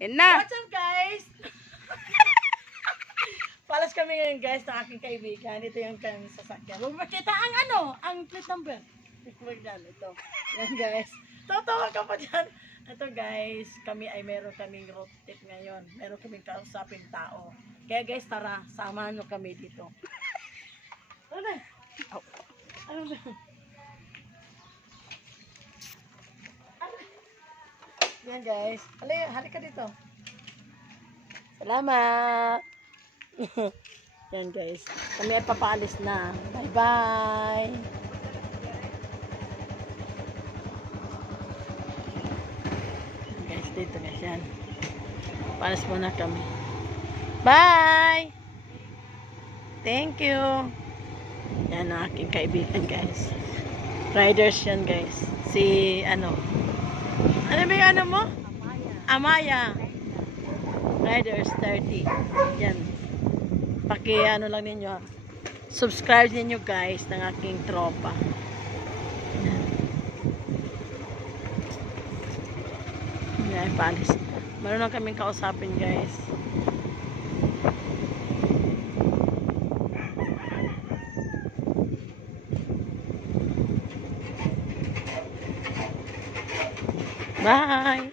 Yan na. What's up, guys? Palas kami ngayon, guys, ng aking kaibigan. Ito yung kanyang sasakyan. Huwag makita ang plate number. Huwag yan, ito. Yan, guys. Totoo ka pa dyan. Ito, guys, kami ay meron kaming road trip ngayon. Meron kaming kausapin tao. Kaya, guys, tara, samahan nyo kami dito. Ano na? Ano na? Yan, guys. Halika dito. Salamat. Yan, guys. Kami ay papaalis na. Bye-bye. Guys, dito guys. Yan. Paalis muna kami. Bye! Thank you. Yan ang aking kaibigan, guys. Riders yan, guys. Si, ano ba yung ano mo? Amaya. Riders 30. Yan. Ano lang ninyo. Subscribe ninyo, guys, ng aking tropa. Yan. Yan, palis. Meron lang kaming kausapin, guys. Bye!